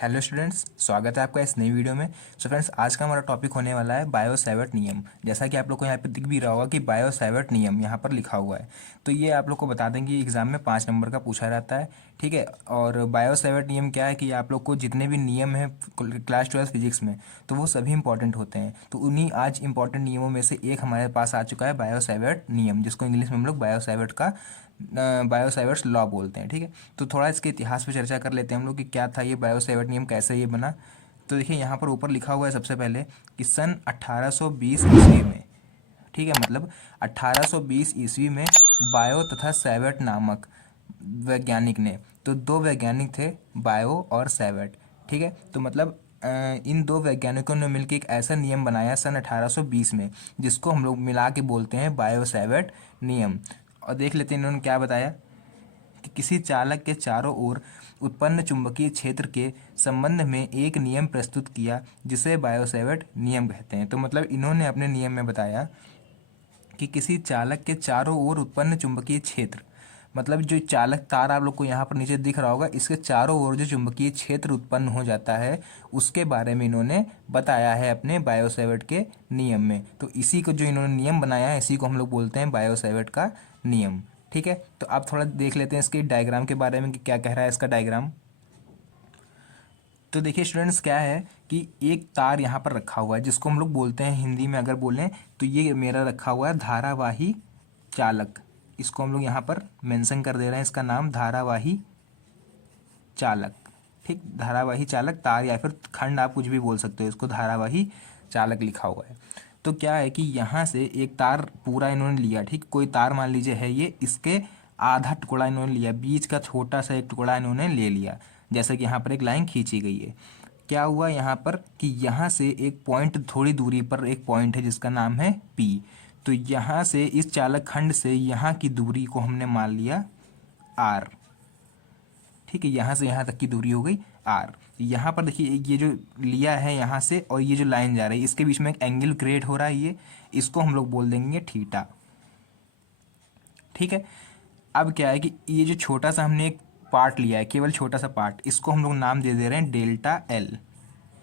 Hello students, स्वागत है आपका इस नई वीडियो में। फ्रेंड्स, आज का हमारा टॉपिक होने वाला है बायो सैवर्ट नियम। जैसा कि आप लोग को यहाँ पे दिख भी रहा होगा कि बायो सैवर्ट नियम यहाँ पर लिखा हुआ है। तो ये आप लोग को बता दें कि एग्जाम में 5 नंबर का पूछा जाता है। ठीक है। और बायो सैवर्ट नियम क्या है कि आप लोग को जितने भी नियम हैं क्लास 12 फिजिक्स में, तो वो सभी इंपॉर्टेंट होते हैं। तो उन्हीं आज इंपॉर्टेंट नियमों में से एक हमारे पास आ चुका है बायो सैवर्ट नियम, जिसको इंग्लिश में हम लोग बायो सैवर्ट का बायो सैवर्ट्स लॉ बोलते हैं। ठीक है। तो थोड़ा इसके इतिहास पे चर्चा कर लेते हैं हम लोग कि क्या था ये बायो सैवर्ट नियम, कैसे ये बना। तो देखिए यहाँ पर ऊपर लिखा हुआ है सबसे पहले कि सन 1820 ईस्वी में, ठीक है, मतलब 1820 ईस्वी में बायो तथा सैवर्ट नामक वैज्ञानिक ने, तो दो वैज्ञानिक थे, बायो और सैवर्ट। ठीक है। तो मतलब इन दो वैज्ञानिकों ने मिलकर एक ऐसा नियम बनाया सन 1820 में, जिसको हम लोग मिला के बोलते हैं बायो सैवर्ट नियम। और देख लेते हैं इन्होंने क्या बताया कि किसी चालक के चारों ओर उत्पन्न चुंबकीय क्षेत्र के संबंध में एक नियम प्रस्तुत किया, जिसे बायो सैवर्ट नियम कहते हैं। तो मतलब इन्होंने अपने नियम में बताया कि किसी चालक के चारों ओर उत्पन्न चुंबकीय क्षेत्र, मतलब जो चालक तार आप लोग को यहाँ पर नीचे दिख रहा होगा, इसके चारों ओर जो चुंबकीय क्षेत्र उत्पन्न हो जाता है, उसके बारे में इन्होंने बताया है अपने बायो सैवर्ट के नियम में। तो इसी को जो इन्होंने नियम बनाया है, इसी को हम लोग बोलते हैं बायो सैवर्ट का नियम। ठीक है। तो आप थोड़ा देख लेते हैं इसके डायग्राम के बारे में कि क्या कह रहा है इसका डायग्राम। तो देखिए स्टूडेंट्स, क्या है कि एक तार यहाँ पर रखा हुआ है, जिसको हम लोग बोलते हैं हिंदी में अगर बोलें तो ये मेरा रखा हुआ है धारावाही चालक। इसको हम लोग यहाँ पर मेंशन कर दे रहे हैं, इसका नाम धारावाही चालक। ठीक, धारावाही चालक तार या फिर खंड, आप कुछ भी बोल सकते हो, इसको धारावाही चालक लिखा हुआ है। तो क्या है कि यहाँ से एक तार पूरा इन्होंने लिया। ठीक, कोई तार मान लीजिए है ये, इसके आधा टुकड़ा इन्होंने लिया, बीच का छोटा सा एक टुकड़ा इन्होंने ले लिया। जैसे कि यहाँ पर एक लाइन खींची गई है। क्या हुआ यहाँ पर कि यहाँ से एक पॉइंट, थोड़ी दूरी पर एक पॉइंट है जिसका नाम है P। तो यहाँ से इस चालक खंड से यहाँ की दूरी को हमने मान लिया R। ठीक है, यहाँ से यहाँ तक की दूरी हो गई R। यहाँ पर देखिए ये जो लिया है यहाँ से और ये जो लाइन जा रही है, इसके बीच में एक एंगल क्रिएट हो रहा है, ये इसको हम लोग बोल देंगे थीटा। ठीक है। अब क्या है कि ये जो छोटा सा हमने एक पार्ट लिया है, केवल छोटा सा पार्ट, इसको हम लोग नाम दे रहे हैं डेल्टा एल।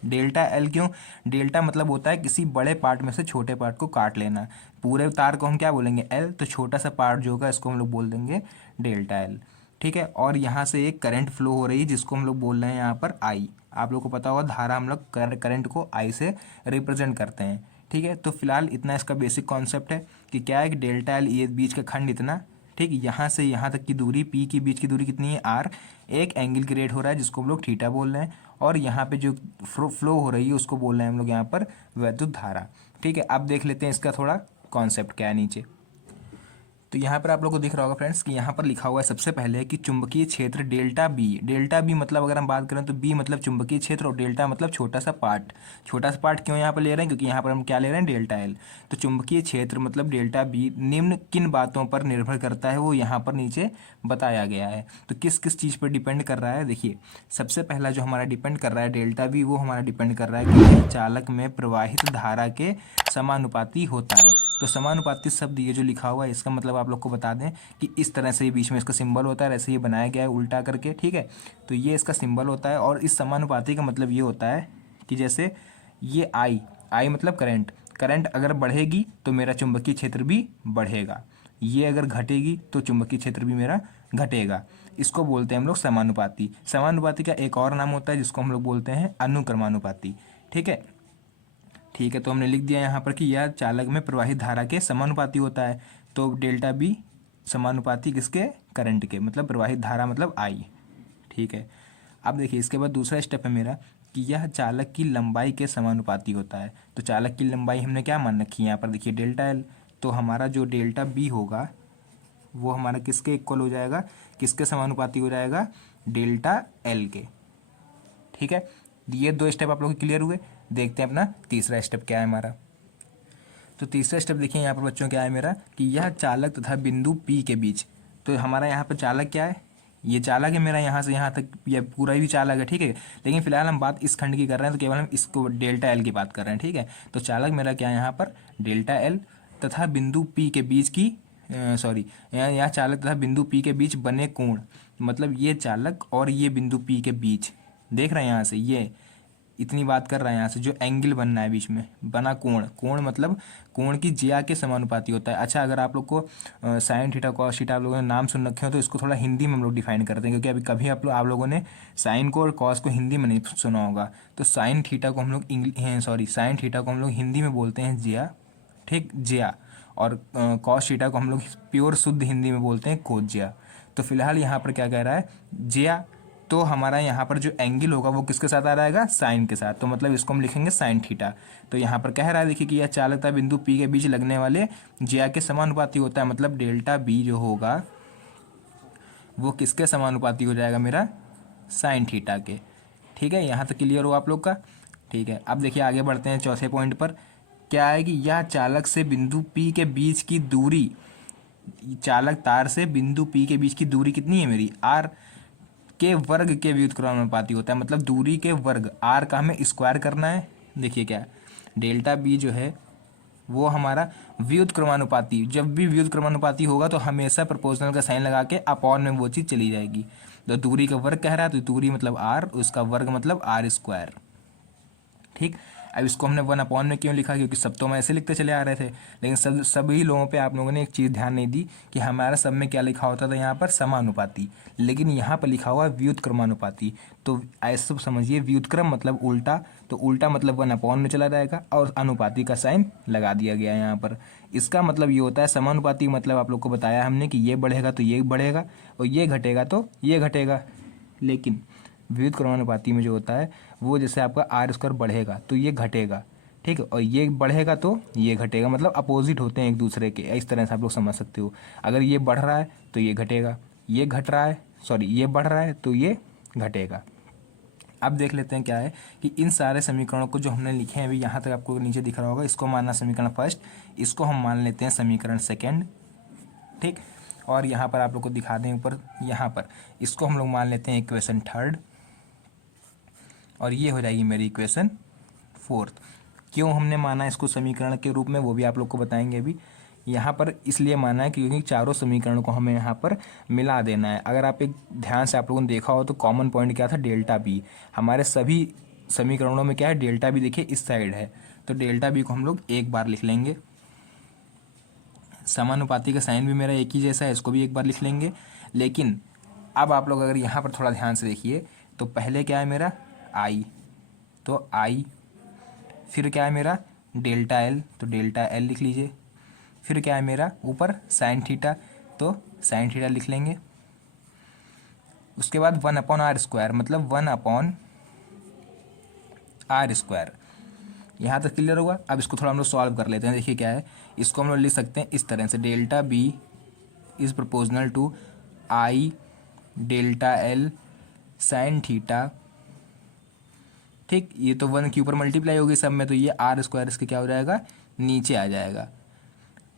डेल्टा एल क्यों? डेल्टा मतलब होता है किसी बड़े पार्ट में से छोटे पार्ट को काट लेना। पूरे तार को हम क्या बोलेंगे? एल। तो छोटा सा पार्ट जो होगा इसको हम लोग बोल देंगे डेल्टा एल। ठीक है। और यहाँ से एक करंट फ्लो हो रही है, जिसको हम लोग बोल रहे हैं यहाँ पर आई। आप लोग को पता होगा धारा हम लोग करंट को आई से रिप्रेजेंट करते हैं। ठीक है। तो फिलहाल इतना इसका बेसिक कॉन्सेप्ट है कि क्या है कि डेल्टा एल, ये बीच का खंड इतना, ठीक, यहाँ से यहाँ तक की दूरी पी के बीच की दूरी कितनी है? आर। एक एंगल क्रिएट हो रहा है जिसको हम लोग थीटा बोल रहे हैं, और यहाँ पे जो फ्लो हो रही है उसको बोल रहे हैं हम लोग यहाँ पर वैद्युत धारा। ठीक है। अब देख लेते हैं इसका थोड़ा कॉन्सेप्ट क्या है नीचे। तो यहाँ पर आप लोग को दिख रहा होगा फ्रेंड्स कि यहाँ पर लिखा हुआ है सबसे पहले कि चुंबकीय क्षेत्र डेल्टा बी। डेल्टा बी मतलब अगर हम बात करें तो बी मतलब चुंबकीय क्षेत्र और डेल्टा मतलब छोटा सा पार्ट। छोटा सा पार्ट क्यों यहाँ पर ले रहे हैं? क्योंकि यहाँ पर हम क्या ले रहे हैं? Delta L. तो चुंबकीय क्षेत्र मतलब डेल्टा बी निम्न किन बातों पर निर्भर करता है, वो यहाँ पर नीचे बताया गया है। तो किस किस चीज़ पर डिपेंड कर रहा है? देखिए, सबसे पहला जो हमारा डिपेंड कर रहा है डेल्टा बी, वो हमारा डिपेंड कर रहा है कि यह चालक में प्रवाहित धारा के समानुपाती होता है। तो समानुपाती शब्द ये जो लिखा हुआ है, इसका मतलब आप लोग को बता दें कि इस तरह से ये बीच में इसका सिंबल होता है, ऐसे ये बनाया गया है उल्टा करके। ठीक है। तो ये इसका सिंबल होता है, और इस समानुपाती का मतलब ये होता है कि जैसे ये आई मतलब करंट, करंट अगर बढ़ेगी तो मेरा चुंबकीय क्षेत्र भी बढ़ेगा, ये अगर घटेगी तो चुंबकीय क्षेत्र भी मेरा घटेगा। इसको बोलते हैं हम लोग समानुपाती। समानुपाती का एक और नाम होता है जिसको हम लोग बोलते हैं अनुक्रमानुपाती। ठीक है। ठीक है। तो हमने लिख दिया यहाँ पर कि यह चालक में प्रवाहित धारा के समानुपाती होता है। तो डेल्टा बी समानुपाती किसके? करंट के, मतलब प्रवाहित धारा मतलब आई। ठीक है। अब देखिए इसके बाद दूसरा स्टेप है मेरा कि यह चालक की लंबाई के समानुपाती होता है। तो चालक की लंबाई हमने क्या मान रखी है यहाँ पर? देखिए डेल्टा एल। तो हमारा जो डेल्टा बी होगा वो हमारा किसके इक्वल हो जाएगा? किसके समानुपाती हो जाएगा? डेल्टा एल के। ठीक है। ये दो स्टेप आप लोग क्लियर हुए। देखते हैं अपना तीसरा स्टेप क्या है हमारा। तो तीसरा स्टेप देखिए यहाँ पर बच्चों क्या है मेरा कि यह चालक तथा बिंदु P के बीच। तो हमारा यहाँ पर चालक क्या है? ये चालक है मेरा, यहाँ से यहाँ तक ये पूरा ही चालक है। ठीक है। लेकिन फिलहाल हम बात इस खंड की कर रहे हैं, तो केवल हम इसको डेल्टा एल की बात कर रहे हैं। ठीक है। तो चालक मेरा क्या है यहाँ पर? डेल्टा एल तथा बिंदु P के बीच की, सॉरी, यहाँ चालक तथा बिंदु P के बीच बने कोण, मतलब ये चालक और ये बिंदु P के बीच देख रहे हैं यहाँ से, ये इतनी बात कर रहे हैं यहाँ से, जो एंगल बनना है बीच में, बना कोण, कोण मतलब कोण की ज्या के समानुपाती होता है। अच्छा, अगर आप लोग को साइन थीटा कॉस थीटा आप लोगों ने नाम सुन रखे हो तो इसको थोड़ा हिंदी में हम लोग डिफाइन करते हैं, क्योंकि अभी कभी आप लोगों ने साइन को और कॉस को हिंदी में नहीं सुना होगा। तो साइन थीटा को हम लोग साइन थीटा को हम लोग हिंदी में बोलते हैं ज्या, ठीक, ज्या। और कॉस थीटा को हम लोग प्योर शुद्ध हिंदी में बोलते हैं कोज्या। तो फिलहाल यहाँ पर क्या कह रहा है, ज्या। तो हमारा यहाँ पर जो एंगल होगा वो किसके साथ आ रहेगा, साइन के साथ। तो मतलब इसको हम लिखेंगे साइन थीटा। तो यहाँ पर कह रहा है देखिए कि यह चालकता बिंदु पी के बीच लगने वाले ज्या के समानुपाती होता है। मतलब डेल्टा बी जो होगा वो किसके समानुपाती हो जाएगा, मेरा साइन थीटा के। ठीक है, यहाँ तक क्लियर हो आप लोग का। ठीक है, अब देखिए आगे बढ़ते हैं चौथे पॉइंट पर। क्या है कि यह चालक से बिंदु पी के बीच की दूरी, चालक तार से बिंदु पी के बीच की दूरी कितनी है मेरी, आर के वर्ग के व्युत्क्रमानुपाती होता है। मतलब दूरी के वर्ग, आर का हमें स्क्वायर करना है। देखिए क्या है, डेल्टा बी जो है वो हमारा व्युत्क्रमानुपाती, जब भी व्युत्क्रमानुपाती होगा तो हमेशा प्रोपोर्शनल का साइन लगा के अपॉन में वो चीज़ चली जाएगी। तो दूरी का वर्ग कह रहा है तो दूरी मतलब आर, उसका वर्ग मतलब आर स्क्वायर। ठीक, अब इसको हमने 1 में क्यों लिखा, क्योंकि सब तो हम ऐसे लिखते चले आ रहे थे, लेकिन सभी लोगों पे आप लोगों ने एक चीज़ ध्यान नहीं दी कि हमारा सब में क्या लिखा होता था यहाँ पर, समानुपाती, लेकिन यहाँ पर लिखा हुआ व्युत्क्रमानुपाती। तो ऐसे समझिए, व्युत्क्रम मतलब उल्टा, तो उल्टा मतलब 1 में चला जाएगा और अनुपाती का साइन लगा दिया गया है यहाँ पर। इसका मतलब ये होता है समानुपाती, मतलब आप लोग को बताया हमने कि ये बढ़ेगा तो ये बढ़ेगा और ये घटेगा तो ये घटेगा। लेकिन व्युत्क्रमानुपाती में जो होता है वो जैसे आपका आर स्क्वायर बढ़ेगा तो ये घटेगा, ठीक है, और ये बढ़ेगा तो ये घटेगा, मतलब अपोजिट होते हैं एक दूसरे के। इस तरह से आप लोग समझ सकते हो। अगर ये बढ़ रहा है तो ये घटेगा, ये घट रहा है, सॉरी ये बढ़ रहा है तो ये घटेगा। अब देख लेते हैं क्या है कि इन सारे समीकरणों को जो हमने लिखे हैं अभी यहाँ तक आपको नीचे दिख रहा होगा, इसको मानना समीकरण फर्स्ट, इसको हम मान लेते हैं समीकरण सेकेंड। ठीक, और यहाँ पर आप लोग को दिखा दें ऊपर, यहाँ पर इसको हम लोग मान लेते हैं इक्वेशन थर्ड, और ये हो जाएगी मेरी इक्वेशन फोर्थ। क्यों हमने माना इसको समीकरण के रूप में वो भी आप लोग को बताएंगे अभी। यहाँ पर इसलिए माना है क्योंकि चारों समीकरणों को हमें यहाँ पर मिला देना है। अगर आप एक ध्यान से आप लोगों ने देखा हो तो कॉमन पॉइंट क्या था, डेल्टा बी। हमारे सभी समीकरणों में क्या है, डेल्टा बी देखिए इस साइड है, तो डेल्टा बी को हम लोग एक बार लिख लेंगे। समानुपाती का साइन भी मेरा एक ही जैसा है, इसको भी एक बार लिख लेंगे। लेकिन अब आप लोग अगर यहाँ पर थोड़ा ध्यान से देखिए तो पहले क्या है मेरा आई, तो आई, फिर क्या है मेरा डेल्टा एल, तो डेल्टा एल लिख लीजिए। फिर क्या है मेरा ऊपर साइन थीटा, तो साइन थीटा लिख लेंगे। उसके बाद 1/r स्क्वायर, मतलब 1/r स्क्वायर। यहाँ तक क्लियर होगा। अब इसको थोड़ा हम लोग सॉल्व कर लेते हैं। देखिए क्या है, इसको हम लोग लिख सकते हैं इस तरह से, delta B is proportional to I delta L sine theta. ठीक, ये तो 1 के ऊपर मल्टीप्लाई होगी सब में, तो ये आर स्क्वायर इसके क्या हो जाएगा, नीचे आ जाएगा।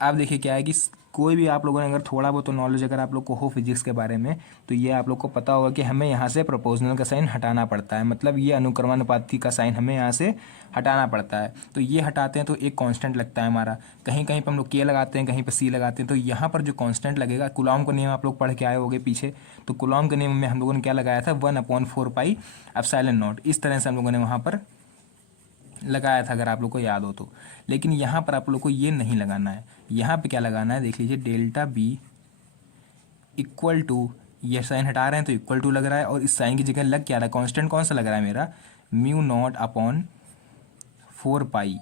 अब देखिए क्या है कि कोई भी आप लोगों ने अगर थोड़ा बहुत नॉलेज अगर आप लोग को हो फिजिक्स के बारे में, तो ये आप लोग को पता होगा कि हमें यहाँ से प्रोपोर्शनल का साइन हटाना पड़ता है। मतलब ये अनुक्रमानुपाती का साइन हमें यहाँ से हटाना पड़ता है। तो ये हटाते हैं तो एक कांस्टेंट लगता है हमारा, कहीं कहीं पर हम लोग के लगाते हैं, कहीं पर सी लगाते हैं। तो यहाँ पर जो कांस्टेंट लगेगा, कुलॉम का नियम आप लोग पढ़ के आए होंगे पीछे, तो कुलॉम के नियम में हम लोगों ने क्या लगाया था, 1/4 पाई एप्सिलॉन नॉट। इस तरह से हम लोगों ने वहाँ पर लगाया था, अगर आप लोग को याद हो तो। लेकिन यहाँ पर आप लोग को ये नहीं लगाना है। यहाँ पे क्या लगाना है, देख लीजिए, डेल्टा बी इक्वल टू, ये साइन हटा रहे हैं तो इक्वल टू लग रहा है, और इस साइन की जगह लग क्या रहा है, कांस्टेंट कौन सा लग रहा है मेरा, μ0/4 पाई।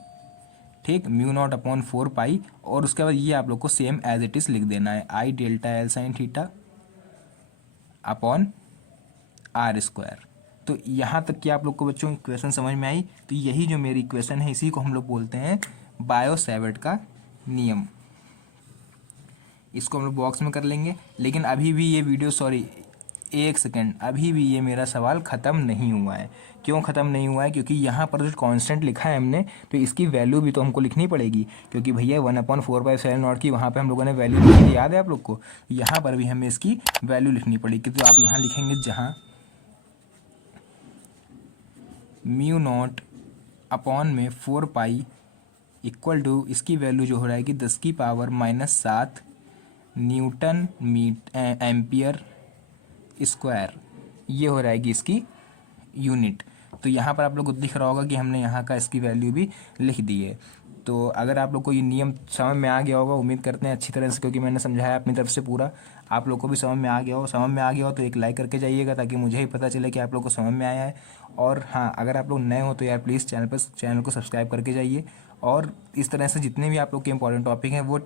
ठीक, μ0/4 पाई, और उसके बाद ये आप लोग को सेम एज इट इज लिख देना है, I delta L sine theta upon R square. तो यहाँ तक कि आप लोग को बच्चों इक्वेशन समझ में आई। तो यही जो मेरी इक्वेशन है इसी को हम लोग बोलते हैं बायो-सैवर्ट का नियम। इसको हम लोग बॉक्स में कर लेंगे। लेकिन अभी भी ये वीडियो, सॉरी एक सेकेंड, अभी भी ये मेरा सवाल ख़त्म नहीं हुआ है। क्यों ख़त्म नहीं हुआ है, क्योंकि यहाँ पर जो कांस्टेंट लिखा है हमने, तो इसकी वैल्यू भी तो हमको लिखनी पड़ेगी, क्योंकि भैया 1/4 पाई एप्सिलॉन नॉट की वहाँ पे हम लोगों ने वैल्यू लिखी थी, याद है आप लोग को। यहाँ पर भी हमें इसकी वैल्यू लिखनी पड़ेगी। तो आप यहाँ लिखेंगे जहाँ μ0/4 पाई इक्वल टू, इसकी वैल्यू जो हो जाएगी 10⁻⁻7 न्यूटन एम्पियर स्क्वायर। ये हो जाएगी इसकी यूनिट। तो यहाँ पर आप लोग को दिख रहा होगा कि हमने यहाँ का इसकी वैल्यू भी लिख दी है। तो अगर आप लोग को ये नियम समझ में आ गया होगा, उम्मीद करते हैं अच्छी तरह से, क्योंकि मैंने समझाया अपनी तरफ से पूरा, आप लोग को भी समझ में आ गया हो। समझ में आ गया हो तो एक लाइक करके जाइएगा, ताकि मुझे ही पता चले कि आप लोग को समझ में आया है। और हाँ, अगर आप लोग नए हो तो यार प्लीज़ चैनल को सब्सक्राइब करके जाइए। और इस तरह से जितने भी आप लोग के इंपॉर्टेंट टॉपिक हैं वो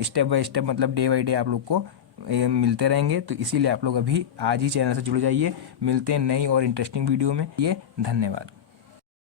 स्टेप बाय स्टेप, मतलब डे बाई डे आप लोग को मिलते रहेंगे। तो इसीलिए आप लोग अभी आज ही चैनल से जुड़ जाइए। मिलते हैं नई और इंटरेस्टिंग वीडियो में। ये धन्यवाद।